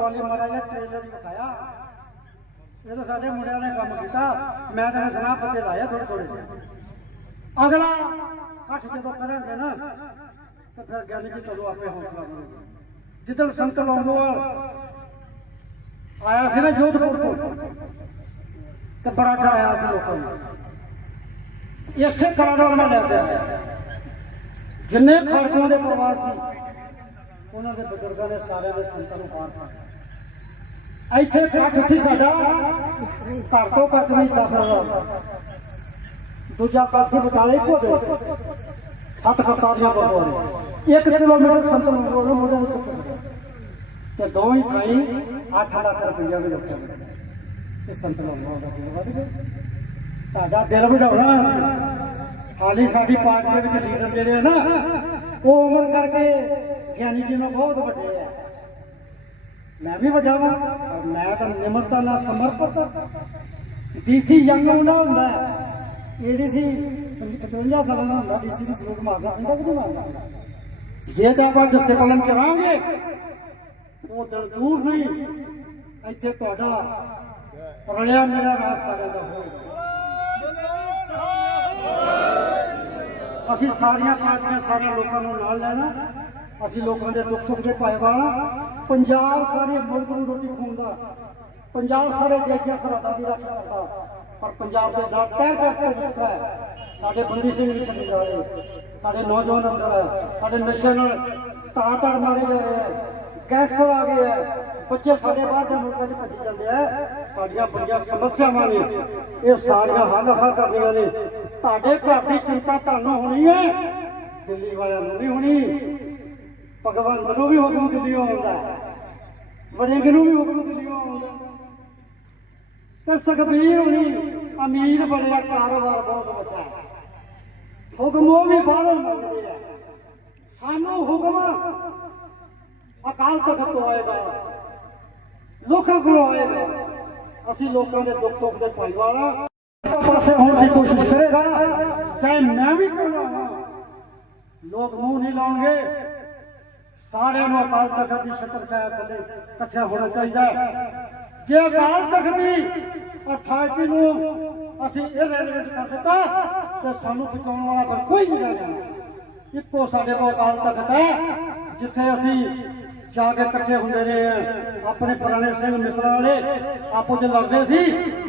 ਵਾਲੀ ਮਾੜਾ ਜਿਹਾ ਟ੍ਰੇਲਰ ਹੀ ਵਿਖਾਇਆ। ਇਹ ਤਾਂ ਸਾਡੇ ਮੁੰਡਿਆਂ ਨੇ ਕੰਮ ਕੀਤਾ। ਮੈਂ ਤਾਂ ਸੁਣਾ ਪੱਤੇ ਲਾਇਆ ਥੋੜੇ ਥੋੜੇ ਅਗਲਾ ਇਕੱਠ ਜਦੋਂ ਕਰਾਂਗੇ ਨਾ, ਤਾਂ ਫਿਰ ਗਿਆਨੀ ਜੀ ਤੁਹਾਨੂੰ ਆਪੇ ਹੌਸਲਾ ਮਿਲੇਗਾ ਜਿੱਦਣ ਸੰਤ ਲੌਂਗੋਵਾਲ ਆਇਆ ਸੀ ਨਾ ਜੋਧਪੁਰ ਤੋਂ, ਤੇ ਬੜਾ ਡਰਾਇਆ ਸੀ ਲੋਕਾਂ ਨੂੰ। ਇਸੇ ਕਾਰਨ ਮੈਂ ਲੈ ਕੇ ਆਇਆ ਜਿੰਨੇ ਖੜਕੋਂ ਦੇ ਪਰਿਵਾਰ ਸੀ, ਉਹਨਾਂ ਦੇ ਬਜ਼ੁਰਗਾਂ ਨੇ ਸਾਰਿਆਂ ਦੇ ਸੰਤਾਂ ਨੂੰ ਹਾਰ ਪਾਇਆ ਇੱਥੇ ਇਕੱਠ ਸੀ ਸਾਡਾ ਘਰ ਤੋਂ ਘੱਟ ਵੀ 10000 ਦੂਜਾ ਪਾਸੇ ਬਟਾਲੇ ਭੋਦੇ ਸੱਤ ਕਰਤਾਰੀਆਂ ਗੁਰਦੁਆਰੇ। 1 ਕਿਲੋਮੀਟਰ ਸੰਤ ਨੂੰ ਮੋਢੇ ਨੂੰ ਤੇ ਦੋਵੇਂ ਥਾਈ 8 ਲੱਖ ਰੁਪਈਆ ਦੇ ਰੱਖਿਆ ਤੇ ਸੰਤ ਨੂੰ ਉਹਦਾ ਦਿਲ ਵੱਧ ਗਿਆ। ਤੁਹਾਡਾ ਦਿਲ ਵਡਾਉਣਾ ਹਾਲੀ ਸਾਡੀ ਪਾਰਟੀ ਦੇ ਵਿੱਚ ਲੀਡਰ ਜਿਹੜੇ ਆ ਨਾ, ਉਹ ਉਮਰ ਕਰਕੇ ਗਿਆਨੀ ਜੀ ਨੂੰ ਬਹੁਤ ਵੱਡੇ ਆ। ਮੈਂ ਵੀ ਵੱਡਾ ਵਾਂ ਪਰ ਮੈਂ ਤਾਂ ਨਿਮਰਤਾ ਨਾਲ ਸਮਰਪਿਤ ਡੀਸੀ ਯੰਗ ਮੁੰਡਾ ਹੁੰਦਾ ਏਡੀਸੀ 55 ਸਾਲਾਂ ਦਾ ਹੁੰਦਾ, ਡੀਸੀ ਦੀ ਸਰੂਪ ਮਾਰਦਾ ਹੁੰਦਾ ਕਿ ਨਹੀਂ ਮਾਰਦਾ ਜੇ ਤਾਂ ਆਪਾਂ ਜੱਸੇ ਪਾਲਣ ਕਰਾਂਗੇ, ਉਹ ਦਿਨ ਦੂਰ ਨਹੀਂ। ਇੱਥੇ ਤੁਹਾਡਾ ਰਲਿਆ ਮੇਰਾ ਰਾਜ ਸਾਰਿਆਂ ਦਾ ਹੋਏਗਾ। ਅਸੀਂ ਸਾਰੀਆਂ ਪਾਰਟੀਆਂ ਸਾਰੇ ਲੋਕਾਂ ਨੂੰ ਨਾਲ ਲੈਣਾ। ਅਸੀਂ ਲੋਕਾਂ ਦੇ ਦੁੱਖ ਸੁੱਖ ਦੇ ਪਾਇਵਾਲਾ ਪੰਜਾਬ ਸਾਰੇ ਮੁਲਕ ਨੂੰ ਰੋਟੀ ਖਵਾਉਂਦਾ ਪੰਜਾਬ ਸਾਰੇ ਦੇਸ਼ ਦੀਆਂ ਸਰਹੱਦਾਂ ਦੀ ਰੱਖਿਆ ਕਰਦਾ। ਪਰ ਪੰਜਾਬ ਦੇ ਨਾਲ ਟਹਿ ਟਹਿ ਕੇ ਹੈ। ਸਾਡੇ ਬੰਦੀ ਸਿੰਘ ਵੀ ਛੱਡੇ ਜਾ ਰਹੇ ਸਾਡੇ ਨੌਜਵਾਨ ਅੰਦਰ ਹੈ। ਸਾਡੇ ਨਸ਼ੇ ਨਾਲ ਤਾਰ ਤਾਰ ਮਾਰੇ ਜਾ ਰਹੇ ਹੈ। ਗੈਂਗਸਟਰ ਆ ਗਏ ਹੈ। ਬੱਚੇ ਸਾਡੇ ਬਾਹਰ ਦੇ ਮੁਲਕਾਂ 'ਚ ਭੱਜ ਜਾਂਦੇ ਆ ਸਾਡੀਆਂ ਬੜੀਆਂ ਸਮੱਸਿਆਵਾਂ ਨੇ। ਇਹ ਸਾਰੀਆਂ ਹੱਲ ਹੱਲ ਕਰਨੀਆਂ ਨੇ। ਤੁਹਾਡੇ ਘਰ ਦੀ ਚਿੰਤਾ ਤੁਹਾਨੂੰ ਹੋਣੀ ਹੈ। ਦਿੱਲੀ ਵਾਲਿਆਂ ਨੂੰ ਨਹੀਂ ਹੋਣੀ। ਭਗਵੰਤ ਨੂੰ ਵੀ ਹੁਕਮ ਦਿੱਲੀੋਂ ਆਉਂਦਾ ਵੜਿੰਗ ਨੂੰ ਵੀ ਹੁਕਮ ਦਿੱਲੀੋਂ ਆਉਂਦਾ ਤੇ ਸੁਖਬੀਰ ਹੋਣੀ ਅਮੀਰ ਬਣਿਆ ਕਾਰੋਬਾਰ ਬਹੁਤ ਵੱਡਾ ਹੁਕਮ ਉਹ ਵੀ ਬਾਹਰੋਂ ਮੰਗਦੇ ਆ। ਸਾਨੂੰ ਹੁਕਮ ਅਕਾਲ ਤਖਤ ਤੋਂ ਆਏਗਾ। ਲੋਕਾਂ ਕੋਲੋਂ ਆਏਗਾ। ਅਸੀਂ ਲੋਕਾਂ ਦੇ ਦੁੱਖ ਸੁੱਖ ਦੇ ਭਾਈਵਾਲਾ ਪਾਸੇ ਹੋਣ ਦੀ ਕੋਸ਼ਿਸ਼ ਕਰੇਗਾ, ਚਾਹੇ ਮੈਂ ਵੀ ਕਿਉਂ ਨਾ ਲੋਕ ਮੂੰਹ ਨਹੀਂ ਲਾਉਣਗੇ। ਸਾਰਿਆਂ ਨੂੰ ਅਕਾਲ ਤਖਤ ਦੀ ਛਤਰ ਛਾਇਆ ਥੱਲੇ ਇਕੱਠਾ ਹੋਣਾ ਚਾਹੀਦਾ। ਜੇ ਅਕਾਲ ਤਖਤ ਦੀ ਅਥਾਰਟੀ ਨੂੰ ਅਸੀਂ ਇਰੈਲੇਵੈਂਟ ਕਰ ਦਿੱਤਾ, ਤੇ ਸਾਨੂੰ ਬਚਾਉਣ ਵਾਲਾ ਫਿਰ ਕੋਈ ਨਹੀਂ ਰਹਿ ਜਾਣਾ। ਇੱਕੋ ਸਾਡੇ ਕੋਲ ਅਕਾਲ ਤਖਤ ਹੈ, ਜਿੱਥੇ ਅਸੀਂ ਜਾ ਕੇ ਇਕੱਠੇ ਹੁੰਦੇ ਰਹੇ ਆਪਣੇ ਪੁਰਾਣੇ ਸਿੰਘ ਮਿਸਰਾਂ ਵਾਲੇ ਆਪੋ ਚ ਲੜਦੇ ਸੀ,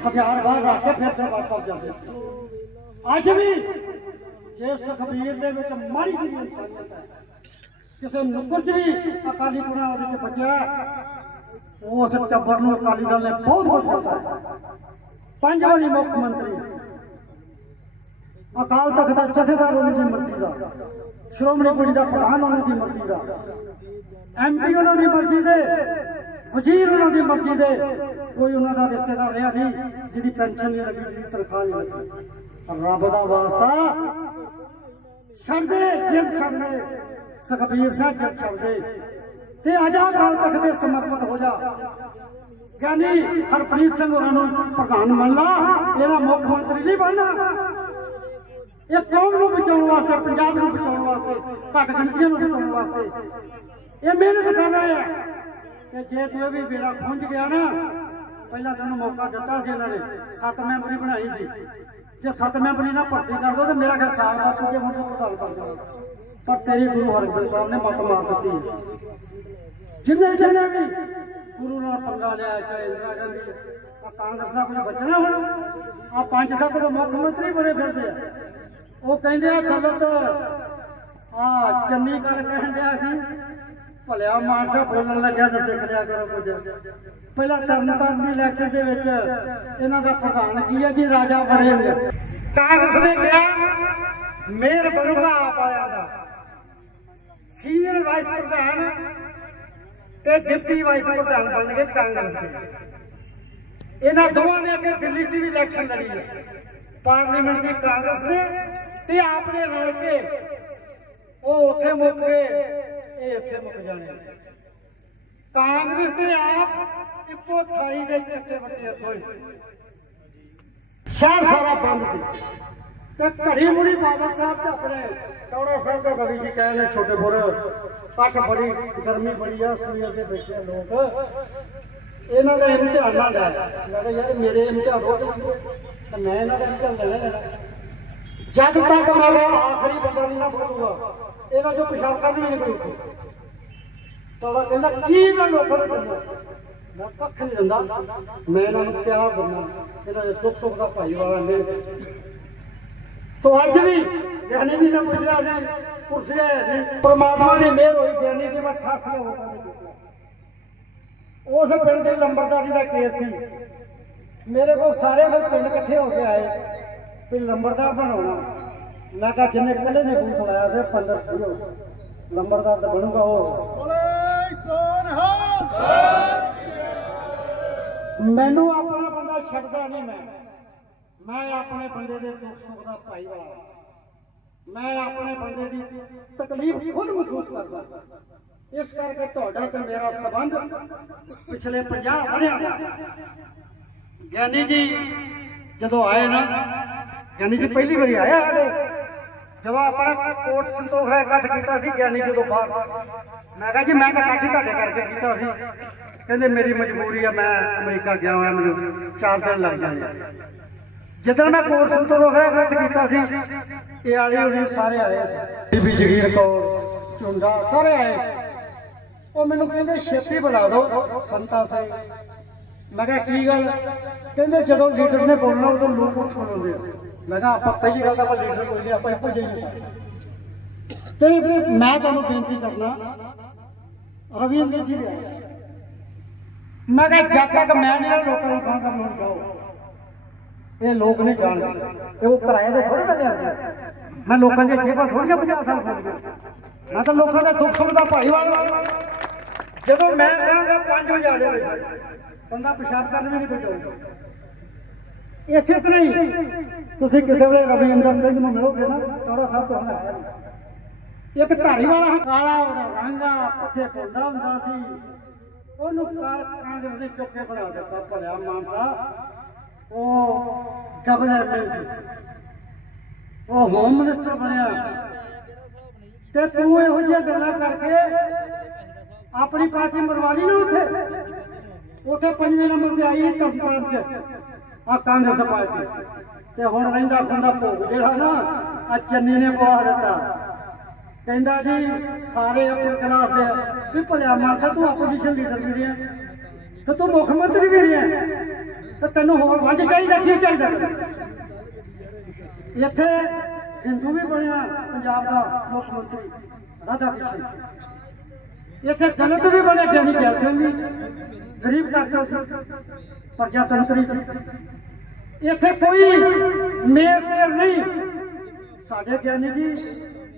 ਹਥਿਆਰ ਬਾਹਰ ਰੱਖ ਕੇ ਫਿਰ ਦਰਬਾਰ ਸਾਹਿਬ ਜਾਂਦੇ ਸੀ। ਅੱਜ ਵੀ ਜੇ ਸੁਖਬੀਰ ਦੇ ਵਿੱਚ ਮਾੜੀ ਜਿਹੀ ਇਨਸਾਨੀਅਤ ਹੈ ਕਿਸੇ ਨੁੱਕਰ 'ਚ ਵੀ ਅਕਾਲੀ ਪੁਣਾ ਉਹਦੇ 'ਚ ਬਚਿਆ ਉਸ ਟੱਬਰ ਨੂੰ ਅਕਾਲੀ ਦਲ ਨੇ ਬਹੁਤ ਕੁਝ ਪੰਜ ਵਾਰੀ ਮੁੱਖ ਮੰਤਰੀ। ਅਕਾਲ ਤਖਤ ਦਾ ਜਥੇਦਾਰ ਉਹਨਾਂ ਦੀ ਮਰਜ਼ੀ ਦਾ, ਸ਼੍ਰੋਮਣੀ ਕਮੇਟੀ ਦਾ ਪ੍ਰਧਾਨ ਉਹਨਾਂ ਦੀ ਮਰਜ਼ੀ ਦਾ ਐਮਪੀ ਉਹਨਾਂ ਦੀ ਮਰਜ਼ੀ ਦੇ, ਵਜ਼ੀਰ ਉਹਨਾਂ ਦੀ ਮਰਜ਼ੀ ਦੇ, ਕੋਈ ਉਹਨਾਂ ਦਾ ਰਿਸ਼ਤੇਦਾਰ ਰਿਹਾ ਨਹੀਂ, ਜਿਹਦੀ ਪੈਨਸ਼ਨ ਨਹੀਂ ਲੱਗੀ, ਜਿਹਦੀ ਤਨਖਾਹ ਨਹੀਂ ਲੱਗੀ। ਰੱਬ ਦਾ ਵਾਸਤਾ ਛੱਡਦੇ ਜਿੱਦ ਛੱਡਦੇ ਸੁਖਬੀਰ ਸਿੰਘ ਜਿੱਦ ਛੱਡਦੇ ਤੇ ਆਜਾ ਅਕਾਲ ਤਖਤ ਦੇ ਸਮਰਪਿਤ ਹੋ ਜਾ। ਗਿਆਨੀ ਹਰਪ੍ਰੀਤ ਸਿੰਘ ਉਹਨਾਂ ਨੂੰ ਪ੍ਰਧਾਨ ਮੰਨ ਲਾ, ਇਹਦਾ ਮੁੱਖ ਮੰਤਰੀ ਨਹੀਂ ਬਣਨਾ। ਇਹ ਕੌਮ ਨੂੰ ਬਚਾਉਣ ਵਾਸਤੇ, ਪੰਜਾਬ ਨੂੰ ਬਚਾਉਣ ਵਾਸਤੇ, ਘੱਟ ਗਿਣਤੀਆਂ ਨੂੰ ਬਚਾਉਣ ਵਾਸਤੇ ਇਹ ਮਿਹਨਤ ਕਰ ਰਹੇ ਆ ਤੇ ਜੇ ਤੂੰ ਵੀ ਬੇੜਾ ਖੁੰਝ ਗਿਆ ਨਾ, ਪਹਿਲਾਂ ਤੈਨੂੰ ਮੌਕਾ ਦਿੱਤਾ ਸੀ ਇਹਨਾਂ ਨੇ, ਸੱਤ ਮੈਂਬਰੀ ਬਣਾਈ ਸੀ। ਜੇ ਸੱਤ ਮੈਂਬਰੀ ਨਾਲ ਭਰਤੀ ਕਰ ਦੋ ਤੇ ਮੇਰਾ ਖਿਆਲ ਸਾਲ ਬਾਅਦ ਤੂੰ ਜੇ ਹੁਣ ਤੂੰ ਪ੍ਰਧਾਨ ਕਰ ਜਾਣਾ ਪਰ ਤੇਰੇ ਗੁਰੂ ਹਰਗੋਬਿੰਦ ਸਾਹਿਬ ਨੇ ਮੱਤ ਮਾਰ ਦਿੱਤੀ ਹੈ। ਜਿੰਨੇ ਜਿੰਨੇ ਵੀ ਗੁਰੂ ਨਾਲ ਪੰਗਾ ਲਿਆ, ਚਾਹੇ ਇੰਦਰਾ ਗਾਂਧੀ ਆ ਕਾਂਗਰਸ ਦਾ ਕੁਝ ਬਚਣਾ ਹੁਣ। ਆ ਪੰਜ ਸੱਤ ਮੁੱਖ ਮੰਤਰੀ ਬਣੇ ਫਿਰਦੇ ਆ। ਉਹ ਕਹਿੰਦੇ ਆ, ਗਲਤ। ਆ ਚੰਨੀ ਗੱਲ ਕਹਿਣ ਡਿਆ ਸੀ, ਭਲਿਆ ਮਾਰਦਾ ਬੋਲਣ ਲੱਗਿਆ ਤਾਂ ਸਿੱਖ ਲਿਆ ਕਰੋ ਕੁਝ। ਪਹਿਲਾਂ ਤਰਨਤਾਰਨ ਦੀ ਇਲੈਕਸ਼ਨ ਦੇ ਵਿੱਚ ਇਹਨਾਂ ਦਾ ਪ੍ਰਧਾਨ ਕੀ ਹੈ ਜੀ? ਰਾਜਾ ਬਣੇ ਕਾਂਗਰਸ ਨੇ ਕਿਹਾ, ਮੇਰ ਬਣੂਗਾ ਆਪ ਆਇਆ ਦਾ। ਸੀਨੀਅਰ ਵਾਈਸ ਪ੍ਰਧਾਨ ਤੇ ਡਿਪਟੀ ਵਾਈਸ ਪ੍ਰਧਾਨ ਬਣ ਗਏ ਕਾਂਗਰਸ ਦੇ। ਇਹਨਾਂ ਦੋਵਾਂ ਨੇ ਅੱਗੇ ਦਿੱਲੀ 'ਚ ਵੀ ਇਲੈਕਸ਼ਨ ਲੜੀ ਹੈ। ਪਾਰਲੀਮੈਂਟ ਦੀ ਕਾਂਗਰਸ ਨੇ ਤੇ ਆਪ ਨੇ ਰਲ ਕੇ ਉਹ ਉੱਥੇ ਮੁੱਕ ਗਏ, ਇਹ ਇੱਥੇ ਮੁੱਕ ਜਾਣੇ ਕਾਂਗਰਸ ਦੇ ਆਪ ਇੱਕੋ ਥਾਈ ਦੇ ਚੱਟੇ ਵੱਟੇ ਇੱਥੋਂ ਸ਼ਹਿਰ ਸਾਰਾ ਬੰਦ ਸੀ। ਤੇ ਘੜੀ ਮੁੜੀ ਬਾਦਲ ਸਾਹਿਬ ਤੇ ਆਪਣੇ ਕੌੜਾ ਸਾਹਿਬ ਦਾ ਕਵੀ ਜੀ ਕਹਿੰਦੇ ਛੋਟੇ ਪੁਰ ਅੱਠ ਬੜੀ, ਗਰਮੀ ਬੜੀ ਆ, ਸਵੇਰ ਦੇ ਬੈਠੇ ਲੋਕ। ਇਹਨਾਂ ਦਾ ਇਮਤਿਹਾਨ ਨਾ ਲੈ ਮੈਂ ਕਿਹਾ ਯਾਰ ਮੇਰੇ ਇਮਤਿਹਾਨ ਰੋਜ਼ ਤੇ ਮੈਂ ਇਹਨਾਂ ਦਾ ਇਮਤਿਹਾਨ ਲੈਣਾ ਲੈਣਾ। ਜਦ ਤੱਕ ਮੇਰਾ ਆਖਰੀ ਬੰਦਾ ਨਹੀਂ ਨਾ ਬੋਲੂਗਾ, ਇਹਨਾਂ ਚੋਂ ਪਿਸ਼ਾਬ ਕਰਨੀ ਨਹੀਂ ਕੋਈ। ਤਾਂ ਕਹਿੰਦਾ, ਕੀ ਮੈਂ ਲੋਕਾਂ ਨੂੰ ਦਿੰਦਾ ਮੈਂ ਕੱਖ ਨਹੀਂ ਦਿੰਦਾ। ਮੈਂ ਇਹਨਾਂ ਨੂੰ ਪਿਆਰ ਦਿੰਦਾ ਇਹਨਾਂ ਦੇ ਦੁੱਖ ਸੁੱਖ ਦਾ ਭਾਈਵਾਲਾ ਨੇ। ਸੋ ਅੱਜ ਵੀ ਗਿਆਨੀ ਜੀ ਨੇ ਪੁੱਛਿਆ ਸੀ ਕੁਰਸੀਆਂ ਨਹੀਂ ਪਰਮਾਤਮਾ ਦੀ ਮਿਹਰ ਹੋਈ, ਗਿਆਨੀ ਜੀ ਮੈਂ 88 ਹੋ ਗਏ ਉਸ ਪਿੰਡ ਦੇ ਲੰਬਰਦਾਰੀ ਦਾ ਕੇਸ ਸੀ। ਮੇਰੇ ਕੋਲ ਸਾਰੇ ਫਿਰ ਪਿੰਡ ਇਕੱਠੇ ਹੋ ਕੇ ਆਏ ਵੀ ਲੰਬਰਦਾਰ ਬਣਾਉਣਾ। ਮੈਂ ਕਿਹਾ ਜਿੰਨੇ ਇਕੱਲੇ ਨੇ ਬੂਥ ਲਾਇਆ ਸੀ 15 ਸੀ ਲੰਬਰਦਾਰ ਤਾਂ ਬਣੂਗਾ ਉਹ। ਮੈਨੂੰ ਆਪਣਾ ਬੰਦਾ ਛੱਡਦਾ ਨਹੀਂ ਮੈਂ। ਮੈਂ ਆਪਣੇ ਬੰਦੇ ਦੇ ਦੁੱਖ ਸੁੱਖ ਦਾ ਭਾਈ ਵਾਲਾ ਮੈਂ ਆਪਣੇ ਬੰਦੇ ਦੀ ਤਕਲੀਫ ਖੁਦ ਮਹਿਸੂਸ ਕਰਦਾ। ਇਸ ਕਰਕੇ ਤੁਹਾਡਾ ਤੇ ਮੇਰਾ ਸਬੰਧ ਪਿਛਲੇ 50 ਵਰਿਆਂ ਦਾ ਗਿਆਨੀ ਜੀ ਜਦੋਂ ਆਏ ਨਾ, ਗਿਆਨੀ ਜੀ ਪਹਿਲੀ ਵਾਰੀ ਆਇਆ ਸਾਡੇ। ਜਦੋਂ ਆਪਣਾ ਕੋਟ ਸੰਤੋਖ ਹੈ ਇਕੱਠ ਕੀਤਾ ਸੀ, ਗਿਆਨੀ ਜਦੋਂ ਬਾਹਰ ਮੈਂ ਕਿਹਾ ਜੀ, ਮੈਂ ਤਾਂ ਇਕੱਠ ਤੁਹਾਡੇ ਕਰਕੇ ਕੀਤਾ ਸੀ। ਕਹਿੰਦੇ, ਮੇਰੀ ਮਜਬੂਰੀ ਆ, ਮੈਂ ਅਮਰੀਕਾ ਗਿਆ ਹੋਇਆ, ਮੈਨੂੰ ਚਾਰ ਦਿਨ ਲੱਗ ਜਾਣੇ ਜਦੋਂ ਮੈਂ ਕੋਟ ਸੰਤੋਖ ਹੈ ਇਕੱਠ ਕੀਤਾ ਸੀ, ਇਹ ਵਾਲੇ ਉਹਨੇ ਸਾਰੇ ਆਏ ਸੀ ਬੀਬੀ ਜਗੀਰ ਕੌਰ ਚੁੰਡਾ ਸਾਰੇ ਆਏ ਉਹ ਮੈਨੂੰ ਕਹਿੰਦੇ, ਛੇਤੀ ਬੁਲਾ ਦਿਓ ਸੰਤਾ ਸਿੰਘ ਮੈਂ ਕਿਹਾ, ਕੀ ਗੱਲ? ਕਹਿੰਦੇ, ਜਦੋਂ ਲੀਡਰ ਨੇ ਬੋਲਣਾ, ਉਦੋਂ ਲੋਕ ਉੱਠ ਖਲੋਂਦੇ ਮੈਂ ਕਿਹਾ, ਆਪਾਂ ਪਹਿਲੀ ਗੱਲ ਤਾਂ ਆਪਾਂ ਲੀਡਰ ਕੋਈ ਨਹੀਂ ਆਪਾਂ ਇੱਕੋ ਜਿਹੇ ਤੇ ਮੈਂ ਤੁਹਾਨੂੰ ਬੇਨਤੀ ਕਰਨਾ, ਰਵਿੰਦਰ ਜੀ ਮੈਂ ਕਿਹਾ, ਜਦ ਤੱਕ ਮੈਂ ਨਹੀਂ ਲੋਕਾਂ ਨੂੰ ਕਹਾਂ ਕੰਮ ਨੂੰ ਜਾਓ। ਇਹ ਲੋਕ ਨਹੀਂ ਜਾਣਦੇ। ਇਹ ਉਹ ਕਿਰਾਏ ਦੇ ਥੋੜੇ ਨਾ ਲਿਆਉਂਦੇ। ਮੈਂ ਲੋਕਾਂ ਦੀਆਂ ਜੇਬਾਂ ਥੋੜੀਆਂ 50 ਸਾਲ ਮੈਂ ਤਾਂ ਲੋਕਾਂ ਦੇ ਦੁੱਖ ਸੁੱਖ ਭਾਈਵਾਲ ਜਦੋਂ ਮੈਂ ਕਹਾਂਗਾ 5 ਵਜੇ ਆ ਜਾਵੇ ਬੰਦਾ ਪਿਸ਼ਾਬ ਕਰਨ ਵੀ ਨਹੀਂ ਕੋਈ ਇਸੇ ਤਰ੍ਹਾਂ ਹੀ ਤੁਸੀਂ ਕਿਸੇ ਵੇਲੇ ਰਵਿੰਦਰ ਸਿੰਘ ਨੂੰ ਮਿਲੋਗੇ ਨਾ ਚੌੜਾ ਸਾਹਿਬ ਤੋਂ ਆਇਆ ਇੱਕ ਧਾਰੀ ਵਾਲਾ ਕਾਲਾ ਉਹਦਾ ਰੰਗਾ ਪੱਠੇ ਪੁੰਦਾ ਹੁੰਦਾ ਸੀ। ਉਹਨੂੰ ਕਾਰ ਕਾਂਦੇ ਉਹਨੇ ਚੁੱਕ ਕੇ ਬਣਾ ਦਿੱਤਾ। ਭਲਿਆ ਮਾਨਸਾ ਉਹ ਗਵਰਨਰ ਨਹੀਂ ਸੀ। ਉਹ ਹੋਮ ਮਿਨਿਸਟਰ ਬਣਿਆ। ਤੇ ਤੂੰ ਇਹੋ ਜਿਹੀਆਂ ਗੱਲਾਂ ਕਰਕੇ ਆਪਣੀ ਪਾਰਟੀ ਮਰਵਾ ਲਈ ਨਾ ਉੱਥੇ। ਉੱਥੇ ਪੰਜਵੇਂ ਨੰਬਰ ਤੇ ਆਈ ਤਫਤਾਰ ਚ ਆ ਕਾਂਗਰਸ ਪਾਰਟੀ। ਤੇ ਹੁਣ ਰਹਿੰਦਾ ਖੁੰਦਾ ਭੋਗ ਜਿਹੜਾ ਨਾ ਆ ਚੰਨੀ ਨੇ ਪਵਾ ਦਿੱਤਾ। ਕਹਿੰਦਾ ਜੀ, ਸਾਰੇ ਆਪਣੇ ਕਲਾਸ ਦੇ ਵੀ ਭਲਿਆ ਮਾਰਦਾ ਤੂੰ ਆਪੋਜੀਸ਼ਨ ਲੀਡਰ ਵੀ ਰਿਹਾ। ਤੇ ਤੂੰ ਮੁੱਖ ਮੰਤਰੀ ਵੀ ਰਿਹਾ। ਤੇ ਤੈਨੂੰ ਹੋਰ ਵੱਜ ਚਾਹੀਦਾ, ਕੀ ਚਾਹੀਦਾ? ਇੱਥੇ ਹਿੰਦੂ ਵੀ ਬਣਿਆ ਪੰਜਾਬ ਦਾ ਮੁੱਖ ਮੰਤਰੀ, ਰਾਧਾ ਕ੍ਰਿਸ਼ਨ। ਇੱਥੇ ਦਲਿਤ ਵੀ ਬਣੇ, ਗਿਆਨੀ ਜੈਲ ਸਿੰਘ ਵੀ ਗਰੀਬ ਡਾਕਟਰ ਸੀ, ਪ੍ਰਜਾਤੰਤਰੀ ਸੀ। ਇੱਥੇ ਕੋਈ ਮੇਰ ਤੇਰ ਨਹੀਂ। ਸਾਡੇ ਗਿਆਨੀ ਜੀ,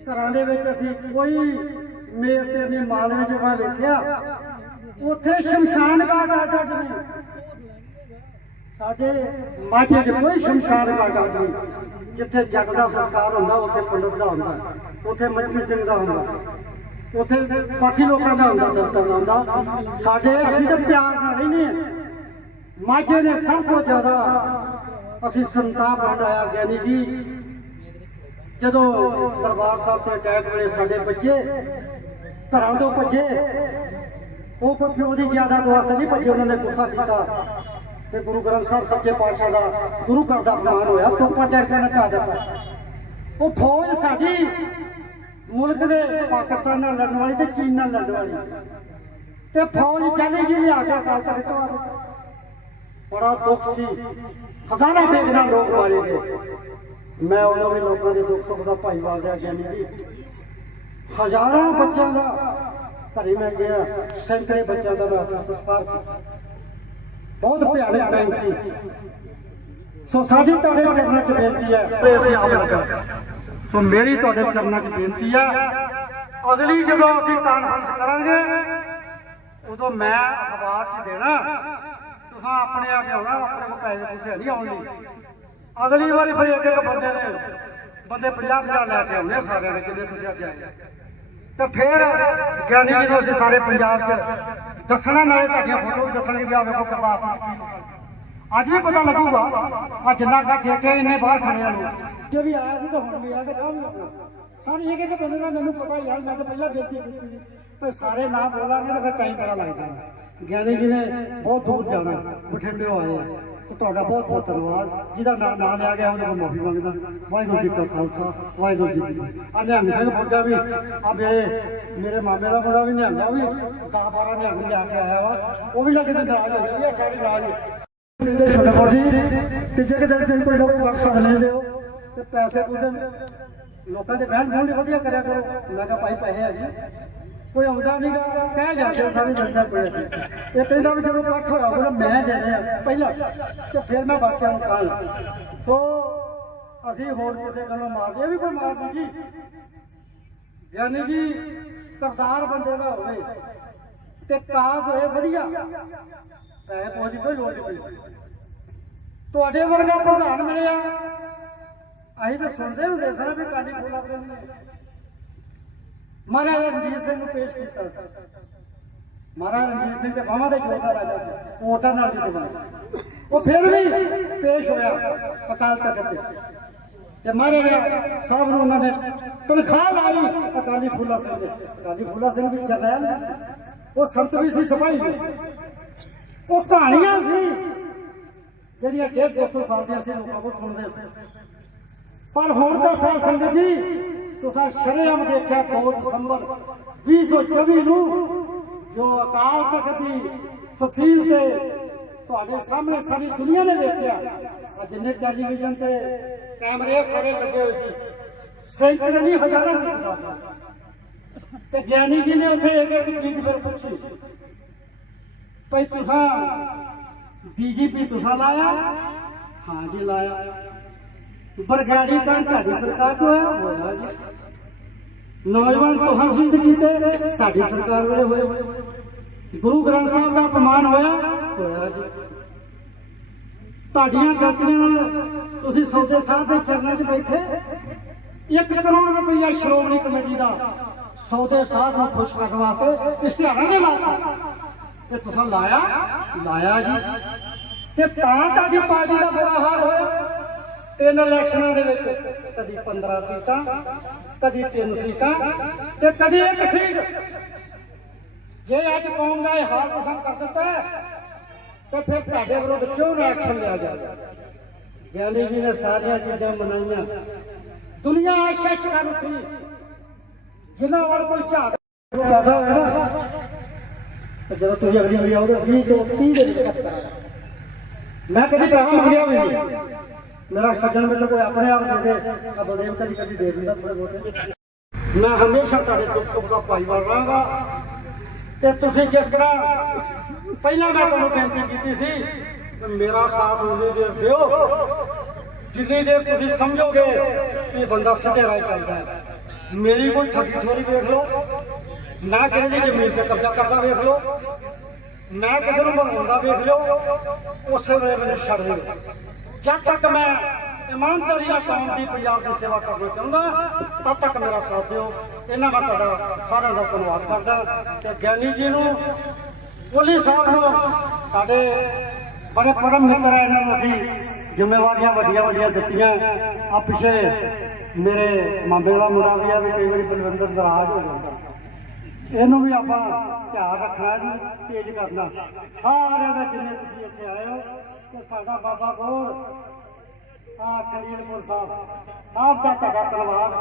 ਘਰਾਂ ਦੇ ਵਿੱਚ ਅਸੀਂ ਕੋਈ ਮੇਰ ਤੇਰ ਨਹੀਂ, ਮਾਲ ਵਿੱਚ ਮੈਂ ਵੇਖਿਆ। ਉੱਥੇ ਸ਼ਮਸ਼ਾਨ ਘਾਟ ਅੱਡ ਨਹੀਂ ਸਾਡੇ ਮਾਝੇ 'ਚ ਕੋਈ ਸ਼ਮਸ਼ਾਨ ਘਾਟ ਨਹੀਂ ਜਿੱਥੇ ਜੱਟ ਦਾ ਸੰਸਕਾਰ ਹੁੰਦਾ, ਉੱਥੇ ਪੰਡਤ ਦਾ ਹੁੰਦਾ, ਉੱਥੇ ਮਜਬੀ ਸਿੰਘ ਦਾ ਹੁੰਦਾ, ਉੱਥੇ ਬਾਕੀ ਲੋਕਾਂ ਦਾ ਹੁੰਦਾ, ਦਫਤਰ ਹੁੰਦਾ। ਸਾਡੇ ਅਸੀਂ ਤਾਂ ਪਿਆਰ ਨਾਲ ਰਹਿੰਦੇ ਹਾਂ। ਮਾਝੇ ਨੇ ਸਭ ਤੋਂ ਜ਼ਿਆਦਾ ਅਸੀਂ ਸੰਤਾਪ ਹੰਡਾਇਆ ਗਿਆਨੀ ਜੀ। ਜਦੋਂ ਦਰਬਾਰ ਸਾਹਿਬ ਤੇ ਅਟੈਕ ਵੇਲੇ ਸਾਡੇ ਬੱਚੇ, ਘਰਾਂ ਤੋਂ ਭੱਜੇ। ਉਹ ਕੋਈ ਪਿਓ ਦੀ ਜ਼ਿਆਦਾ ਵਾਸਤੇ ਨਹੀਂ ਭੱਜੇ, ਉਹਨਾਂ ਨੇ ਗੁੱਸਾ ਕੀਤਾ। ਤੇ ਗੁਰੂ ਗ੍ਰੰਥ ਸਾਹਿਬ ਸੱਚੇ ਪਾਤਸ਼ਾਹ ਦਾ ਗੁਰੂ ਘਰ ਦਾ ਅਪਮਾਨ ਹੋਇਆ ਤੋਪਾ ਟੈਂਕਾਂ ਨੇ ਢਾ ਦਿੱਤਾ। ਉਹ ਫੌਜ ਸਾਡੀ ਮੁਲਕ ਦੇ ਪਾਕਿਸਤਾਨ ਨਾਲ ਲੜਨ ਵਾਲੀ ਤੇ ਚੀਨ ਨਾਲ ਲੜਨ ਵਾਲੀ। ਤੇ ਫੌਜ ਚੱਲੀ ਜੀ, ਲਿਆ ਕੇ ਅਕਾਲ ਤਖਤ ਟਵਾ ਦਿੱਤਾ ਬੜਾ ਦੁੱਖ ਸੀ। ਹਜ਼ਾਰਾਂ ਬੇਗਨਾ ਲੋਕ ਮਾਰੇ ਗਏ। ਮੈਂ ਉਹਨਾਂ ਦੇ ਲੋਕਾਂ ਦੇ ਦੁੱਖ ਸੁੱਖ ਦਾ ਭਾਈਵਾਲ ਰਿਹਾ ਗਿਆਨੀ ਜੀ। ਹਜ਼ਾਰਾਂ ਬੱਚਿਆਂ ਦਾ ਘਰੇ ਮੈਂ ਗਿਆ, ਸੈਂਕੜੇ ਬੱਚਿਆਂ ਦਾ ਮੈਂ ਸੰਸਕਾਰ ਕੀਤਾ। ਬਹੁਤ ਭਿਆਨਕ ਟਾਈਮ ਸੀ ਸੋ ਸਾਡੀ ਤੁਹਾਡੇ ਚਰਨਾਂ 'ਚ ਬੇਨਤੀ ਹੈ ਤੇ ਅਸੀਂ ਆਮਨ ਕਰ ਸੋ ਮੇਰੀ ਤੁਹਾਡੇ ਚਰਨਾਂ 'ਚ ਬੇਨਤੀ ਹੈ, ਅਗਲੀ ਜਦੋਂ ਅਸੀਂ ਕਾਨਫਰੰਸ ਕਰਾਂਗੇ, ਉਦੋਂ ਮੈਂ ਅਖਬਾਰ 'ਚ ਦੇਣਾ। ਤੁਸੀਂ ਆਪਣੇ ਆਪ ਆਉਣਾ, ਆਪਣੇ ਕੋਲ ਪੈਸੇ ਪੂਸੇ ਨਹੀਂ ਆਉਣਗੇ ਅਗਲੀ ਵਾਰੀ ਫਿਰ ਇੱਕ ਇੱਕ ਬੰਦੇ ਨੇ, ਬੰਦੇ 50 50 ਲੈ ਕੇ ਆਉਣੇ ਸਾਰਿਆਂ ਨੇ, ਜਿੰਨੇ ਤੁਸੀਂ ਅੱਜ ਆਏ। ਤੇ ਫਿਰ ਗਿਆਨੀ ਜੀ ਨੂੰ ਅਸੀਂ ਸਾਰੇ ਪੰਜਾਬ 'ਚ ਦੱਸਣਾ ਨਾਲੇ ਤੁਹਾਡੀਆਂ ਫੋਟੋ ਵੀ ਦੱਸਾਂਗੇ ਵੀ ਆ ਵੇਖੋ ਕਿਰਪਾ ਅੱਜ ਵੀ ਪਤਾ ਲੱਗੂਗਾ ਆ ਜਿੰਨਾ ਇਕੱਠ ਇੱਥੇ, ਇੰਨੇ ਬਾਹਰ ਖੜੇ ਆ ਲੋਕ। ਜੇ ਵੀ ਆਇਆ ਸੀ ਤਾਂ ਹੁਣ ਵੀ ਆਇਆ ਤੇ ਕਾਹ ਵੀ ਆਉਣਾ ਸਾਰੇ ਇੱਕ ਬੰਦੇ ਦਾ ਮੈਨੂੰ ਪਤਾ ਯਾਰ, ਮੈਂ ਤਾਂ ਪਹਿਲਾਂ ਬੇਨਤੀ ਕੀਤੀ ਸੀ। ਤੇ ਸਾਰੇ ਨਾਮ ਬੋਲਾਂਗੇ ਤਾਂ ਫਿਰ ਟਾਈਮ ਬੜਾ ਲੱਗ ਜਾਣਾ। ਗਿਆਨੀ ਜੀ ਨੇ ਬਹੁਤ ਦੂਰ ਜਾਣਾ, ਬਠਿੰਡੇ ਆਏ ਆ। ਸੋ ਤੁਹਾਡਾ ਬਹੁਤ ਬਹੁਤ ਧੰਨਵਾਦ। ਜਿਹਦਾ ਨਾਮ ਨਾ ਲਿਆ ਗਿਆ ਕੋਲ ਮਾਫੀ ਮੰਗਦਾ। ਵਾਹਿਗੁਰੂ ਜੀ ਕਾ ਖਾਲਸਾ ਵਾਹਿਗੁਰੂ ਜੀ ਕੀ ਫਤਿਹ। ਆ ਨਿਹੰਗ ਸਿੰਘ ਫੌਜਾ ਵੀ ਆ ਮੇਰੇ ਮੇਰੇ ਮਾਮੇ ਦਾ ਮੁੰਡਾ ਵੀ ਨਿਹੰਗਾ ਵੀ 10 12 ਨਿਹੰਗ ਲਿਆ ਕੇ ਆਇਆ ਵਾ। ਉਹ ਵੀ ਲੱਗੇ ਤੇ ਨਾਰਾਜ਼ ਹੋ ਇਹ ਸਾਰੇ ਨਾਰਾਜ਼ ਇਹਦੇ ਛੋਟੇ ਫੌਜੀ ਤੇ ਜੇ ਕਿਤੇ ਤੁਸੀਂ ਕੋਈ ਕੋਈ ਕਰ ਸਕਦੇ ਹੋ। ਤੇ ਪੈਸੇ ਪੂਸੇ ਲੋਕਾਂ ਦੇ ਬਹਿਣ ਬਹਿਣ ਵਧੀਆ ਕਰਿਆ ਕਰੋ। ਮੈਂ ਕਿਹਾ ਭਾਈ ਪੈਸੇ ਆ ਜੀ। ਕੋਈ ਆਉਂਦਾ ਨਹੀਂਗਾ ਕਹਿ ਜਾਂਦੇ ਸਾਰੇ ਜਨਤਾ ਕੋਲ। ਅਸੀਂ ਇਹ ਕਹਿੰਦਾ ਵੀ ਜਦੋਂ ਇਕੱਠ ਹੋਇਆ ਉਹਦਾ ਮੈਂ ਦੇਣੇ ਪਹਿਲਾਂ। ਤੇ ਫਿਰ ਮੈਂ ਬਾਕੀਆਂ ਨੂੰ ਕਾਲ ਸੋ, ਅਸੀਂ ਹੋਰ ਕਿਸੇ ਗੱਲੋਂ ਮਾਰਦੇ ਵੀ ਕੋਈ ਮਾਰ ਨਹੀਂ ਯਾਨੀ ਜੀ ਕਰਤਾਰ ਬੰਦੇ ਦਾ ਹੋਵੇ, ਤੇ ਕਾਸ ਹੋਏ ਵਧੀਆ। ਪੈਸੇ ਪਹੁੰਚ ਕੋਈ ਲੋੜ ਨਹੀਂ। ਤੁਹਾਡੇ ਵਰਗਾ ਪ੍ਰਧਾਨ ਮਿਲਿਆ। ਅਸੀਂ ਤਾਂ ਸੁਣਦੇ ਹੁੰਦੇ ਸਾਂ ਵੀ ਕਾਲੀ ਫੂਲਾ ਸਿੰਘ ਮਹਾਰਾਜਾ ਰਣਜੀਤ ਸਿੰਘ ਨੂੰ ਪੇਸ਼ ਕੀਤਾ ਸੀ। ਮਹਾਰਾਜਾ ਰਣਜੀਤ ਸਿੰਘ ਤੇ ਬਾਹਾਂ ਦੇ ਜੋਤਾ ਰਾਜਾ ਸੀ। ਵੋਟਾਂ ਨਾਲ ਜਿੱਤ ਬਣਾ ਉਹ ਫਿਰ ਵੀ ਪੇਸ਼ ਹੋਇਆ ਅਕਾਲ ਤਖਤ ਤੇ। ਤੇ ਮਹਾਰਾਜਾ ਸਾਹਿਬ ਨੂੰ ਉਹਨਾਂ ਨੇ ਤਨਖਾਹ ਲਾਈ ਅਕਾਲੀ ਫੂਲਾ ਸਿੰਘ ਨੇ ਅਕਾਲੀ ਫੂਲਾ ਸਿੰਘ ਵੀ ਜਰਨੈਲ ਉਹ ਸੰਤ ਵੀ ਸੀ, ਸਿਪਾਹੀ ਉਹ ਕਹਾਣੀਆਂ ਸੀ, ਜਿਹੜੀਆਂ ਡੇਢ 200 ਸਾਲ ਦੀਆਂ ਸੀ, ਲੋਕਾਂ ਕੋਲ ਸੁਣਦੇ ਸੀ। ਪਰ ਹੁਣ ਤਾਂ ਸਾਧ ਸੰਗਤ ਜੀ ਤੁਸੀਂ ਸ਼ਰੇਆਮ ਦੇਖਿਆ 2 ਦਸੰਬਰ 2024 ਨੂੰ ਜੋ ਅਕਾਲ ਤਖਤ ਦੀ ਫਸੀਲ ਤੇ ਤੁਹਾਡੇ ਸਾਹਮਣੇ ਸਾਰੀ ਦੁਨੀਆ ਨੇ ਵੇਖਿਆ ਆ ਜਿੰਨੇ ਟੈਲੀਵਿਜ਼ਨ ਤੇ ਕੈਮਰੇ ਸਾਰੇ ਲੱਗੇ ਹੋਏ ਸੀ, ਸੈਂਕੜੇ ਨਹੀਂ, ਹਜ਼ਾਰਾਂ ਦੀ ਤੇ ਗਿਆਨੀ ਜੀ ਨੇ ਉੱਥੇ ਇੱਕ ਇੱਕ ਚੀਜ਼ ਫਿਰ ਪੁੱਛੀ, ਭਈ ਤੁਸੀਂ ਡੀਜੀਪੀ ਤੁਸੀਂ ਲਾਇਆ? ਹਾਂ ਜੀ, ਲਾਇਆ। ਬਰਗਾੜੀ ਤਾਂ ਤੁਹਾਡੀ ਸਰਕਾਰ ਤੋਂ ਆਇਆ ਹੋਇਆ ਜੀ। ਨੌਜਵਾਨ ਤੁਹਾਂ ਸ਼ਹੀਦ ਕੀਤੇ ਸਾਡੀ ਸਰਕਾਰ ਵੇਲੇ ਹੋਏ। ਹੋਏ ਗੁਰੂ ਗ੍ਰੰਥ ਸਾਹਿਬ ਦਾ ਅਪਮਾਨ ਹੋਇਆ ਹੋਇਆ ਜੀ। ਤੁਹਾਡੀਆਂ ਗਲਤੀਆਂ ਨਾਲ ਤੁਸੀਂ ਸੌਦੇ ਸਾਹਿਬ ਦੇ ਚਰਨਾਂ 'ਚ ਬੈਠੇ। 1 ਕਰੋੜ ਰੁਪਈਆ ਸ਼੍ਰੋਮਣੀ ਕਮੇਟੀ ਦਾ ਸੌਦੇ ਸਾਹਿਬ ਨੂੰ ਖੁਸ਼ ਕਰਨ ਵਾਸਤੇ ਇਸ਼ਤਿਹਾਰਾਂ ਦੇ ਲਾਤਾ। ਤੇ ਤੁਸੀਂ ਲਾਇਆ ਲਾਇਆ ਜੀ। ਤੇ ਤਾਂ ਤੁਹਾਡੀ ਪਾਰਟੀ ਦਾ ਬੁਰਾ ਹਾਲ ਹੋਇਆ। ਤਿੰਨ ਇਲੈਕਸ਼ਨਾਂ ਦੇ ਵਿੱਚ ਕਦੀ 15 ਸੀਟਾਂ ਕਦੀ 3 ਸੀਟਾਂ ਤੇ ਕਦੀ ਇੱਕ ਸੀਟ। ਜੇ ਅੱਜ ਕੌਮ ਦਾ ਇਹ ਹਾਲ ਤੁਸੀਂ ਕਰ ਦਿੱਤਾ ਹੈ, ਫਿਰ ਤੁਹਾਡੇ ਵਿਰੁੱਧ ਕਿਉਂ ਨਾ ਐਕਸ਼ਨ ਲਿਆ ਜਾਵੇ? ਗਿਆਨੀ ਜੀ ਨੇ ਸਾਰੀਆਂ ਚੀਜ਼ਾਂ ਮਨਾਈਆਂ। ਦੁਨੀਆ ਆਸ਼ਾ ਸ਼ਿਕਾਰ ਉੱਠੀ ਜਿਨ੍ਹਾਂ ਵੱਲ ਕੋਈ ਝਾੜ ਪੈਦਾ ਹੋਇਆ। ਨਾ ਤੇ ਜਦੋਂ ਤੁਸੀਂ ਅਗਲੀ ਵਾਰੀ ਆਓਗੇ 20 ਤੋਂ 30 ਦੇ ਵਿੱਚ ਮੈਂ ਕਦੀ ਭਰਾ ਮੰਗਿਆ ਵੀ ਨਹੀਂ। ਮੇਰਾ ਸੱਜਣ ਮੈਨੂੰ ਕੋਈ ਆਪਣੇ ਆਪ ਦੇ ਦੇ ਆ ਬਲਦੇਵ ਕਦੀ ਕਦੀ ਦੇ ਦਿੰਦਾ ਥੋੜੇ ਬਹੁਤੇ। ਮੈਂ ਹਮੇਸ਼ਾ ਤੁਹਾਡੇ ਦੁੱਖ ਸੁੱਖ ਦਾ ਭਾਈਵਾਲ ਰਹਾਂਗਾ। ਤੇ ਤੁਸੀਂ ਜਿਸ ਤਰ੍ਹਾਂ ਪਹਿਲਾਂ ਮੈਂ ਤੁਹਾਨੂੰ ਬੇਨਤੀ ਕੀਤੀ ਸੀ ਮੇਰਾ ਸਾਥ ਉਨੀ ਦੇਰ ਦਿਓ। ਜਿੰਨੀ ਦੇਰ ਤੁਸੀਂ ਸਮਝੋਗੇ ਇਹ ਬੰਦਾ ਸਿੱਧੇ ਰਾਹ ਚੱਲਦਾ ਹੈ। ਮੇਰੀ ਕੋਈ ਠੱਗੀ ਥੋੜੀ ਵੇਖ ਲਓ, ਨਾ ਕਿਸੇ ਦੀ ਜ਼ਮੀਨ ਤੇ ਕਬਜ਼ਾ ਕਰਦਾ ਵੇਖ ਲਓ ਮੈਂ ਕਿਸੇ ਨੂੰ ਬਣਾਉਂਦਾ ਵੇਖ ਲਿਓ, ਉਸੇ ਵੇਲੇ ਮੈਨੂੰ ਛੱਡ ਦਿਓ ਜਦ ਤੱਕ ਮੈਂ ਇਮਾਨਦਾਰੀ ਨਾਲ ਕੌਮ ਦੀ ਪੰਜਾਬ ਦੀ ਸੇਵਾ ਕਰਨਾ ਚਾਹੁੰਦਾ, ਤਦ ਤੱਕ ਮੇਰਾ ਸਾਥ ਦਿਓ। ਇਹਨਾਂ ਦਾ ਤੁਹਾਡਾ ਸਾਰਿਆਂ ਦਾ ਧੰਨਵਾਦ ਕਰਦਾ। ਤੇ ਗਿਆਨੀ ਜੀ ਨੂੰ ਕੋਲੀ ਸਾਹਿਬ ਨੂੰ, ਸਾਡੇ ਬੜੇ ਪਰਮ ਮਿੱਤਰ ਇਹਨਾਂ ਨੂੰ ਅਸੀਂ ਜ਼ਿੰਮੇਵਾਰੀਆਂ ਵੱਡੀਆਂ ਵੱਡੀਆਂ ਦਿੱਤੀਆਂ। ਆ ਪਿਛੇ ਮੇਰੇ ਮਾਮੇ ਦਾ ਮੁੰਡਾ ਵੀ ਆ, ਵੀ ਕਈ ਵਾਰੀ ਬਲਵਿੰਦਰ ਨਾਰਾਜ਼ ਹੋ ਜਾਂਦਾ। ਇਹਨੂੰ ਵੀ ਆਪਾਂ ਧਿਆਨ ਰੱਖਣਾ ਜੀ, ਤੇਜ਼ ਕਰਨਾ। ਸਾਰਿਆਂ ਦਾ ਜਿੰਨੇ ਤੁਸੀਂ ਇੱਥੇ ਆਏ ਹੋ ਤੇ ਸਾਡਾ ਬਾਬਾ ਗੋਰ ਆ ਕਲੀਲਪੁਰ ਸਾਹਿਬ। ਆਪ ਦਾ ਤੁਹਾਡਾ ਧੰਨਵਾਦ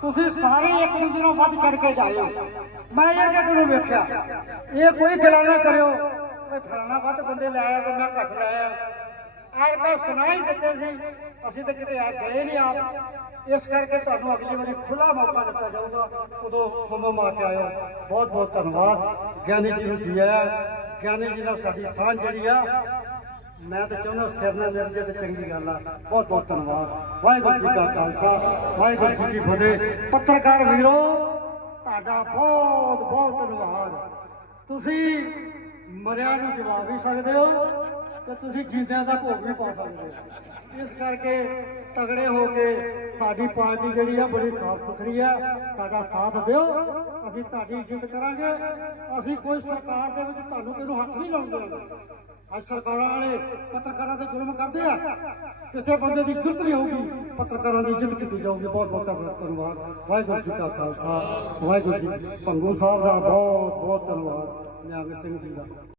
ਤੁਸੀਂ ਸਾਰੇ ਇੱਕ ਦੂਜੇ ਨੂੰ ਵੱਧ ਚੜ ਕੇ ਜਾਇਓ। ਮੈਂ ਇਹ ਕਿ ਨੂੰ ਵੇਖਿਆ? ਇਹ ਕੋਈ ਗੱਲਾਂ ਨਾ ਕਰਿਓ। ਓਏ ਫਲਾਣਾ ਵੱਧ ਬੰਦੇ ਲੈ ਤੇ ਮੈਂ ਘੱਟ ਲੈ ਆਇਆ। ਮੈਂ ਸੁਣਾ ਹੀ ਦਿੱਤੇ ਸੀ। ਅਸੀਂ ਤਾਂ ਕਿਤੇ ਆ ਗਏ ਨਹੀਂ ਆਪ। ਇਸ ਕਰਕੇ ਤੁਹਾਨੂੰ ਅਗਲੀ ਵਾਰੀ ਖੁੱਲਾ ਮੌਕਾ ਦਿੱਤਾ ਜਾਊਗਾ। ਉਦੋਂ ਹੁਮਮ ਮਾ ਕੇ ਆਇਓ। ਬਹੁਤ ਬਹੁਤ ਧੰਨਵਾਦ। ਗਿਆਨੀ ਜੀ ਨੂੰ ਜੀ ਆਇਆਂ। ਗਿਆਨੀ ਜੀ ਨਾਲ ਸਾਡੀ ਸਾਂਝ ਜਿਹੜੀ ਆ ਮੈਂ ਤਾਂ ਚਾਹੁੰਦਾ ਸਿਰ ਨਾਲ ਮਿਲ ਜੇ ਤੇ ਚੰਗੀ ਗੱਲ ਆ। ਬਹੁਤ ਬਹੁਤ ਧੰਨਵਾਦ। ਵਾਹਿਗੁਰੂ ਜੀ ਕਾ ਖਾਲਸਾ, ਵਾਹਿਗੁਰੂ ਜੀ ਕੀ ਫਤਿਹ। ਪੱਤਰਕਾਰ ਵੀਰੋ, ਤੁਹਾਡਾ ਬਹੁਤ ਬਹੁਤ ਧੰਨਵਾਦ। ਤੁਸੀਂ ਮਰਿਆ ਨੂੰ ਜਵਾਬ ਵੀ ਸਕਦੇ ਹੋ ਤੇ ਤੁਸੀਂ ਜਿੰਦਿਆਂ ਦਾ ਭੋਗ ਵੀ ਪਾ ਸਕਦੇ ਹੋ। ਇਸ ਕਰਕੇ ਤਗੜੇ ਹੋ ਕੇ ਸਾਡੀ ਪਾਰਟੀ ਜਿਹੜੀ ਆ ਬੜੀ ਸਾਫ਼ ਸੁਥਰੀ ਆ, ਸਾਡਾ ਸਾਥ ਦਿਓ। ਅਸੀਂ ਤੁਹਾਡੀ ਇੱਜ਼ਤ ਕਰਾਂਗੇ। ਅਸੀਂ ਕੋਈ ਸਰਕਾਰ ਦੇ ਵਿੱਚ ਤੁਹਾਨੂੰ ਕਿਹਨੂੰ ਹੱਥ ਨਹੀਂ ਲਾਉਣ ਅੱਜ ਸਰਕਾਰਾਂ ਵਾਲੇ ਪੱਤਰਕਾਰਾਂ ਤੇ ਜ਼ੁਲਮ ਕਰਦੇ ਆ। ਕਿਸੇ ਬੰਦੇ ਦੀ ਜੁਰਤ ਨਹੀਂ ਹੋਊਗੀ। ਪੱਤਰਕਾਰਾਂ ਦੀ ਇੱਜ਼ਤ ਕੀਤੀ ਜਾਊਗੀ। ਬਹੁਤ ਬਹੁਤ ਧੰਨਵਾਦ। ਵਾਹਿਗੁਰੂ ਜੀ ਕਾ ਖਾਲਸਾ। ਵਾਹਿਗੁਰੂ ਜੀ ਭੰਗੂ ਸਾਹਿਬ ਦਾ ਬਹੁਤ ਬਹੁਤ ਧੰਨਵਾਦ। ਨਿਹੰਗ ਸਿੰਘ ਜੀ ਦਾ।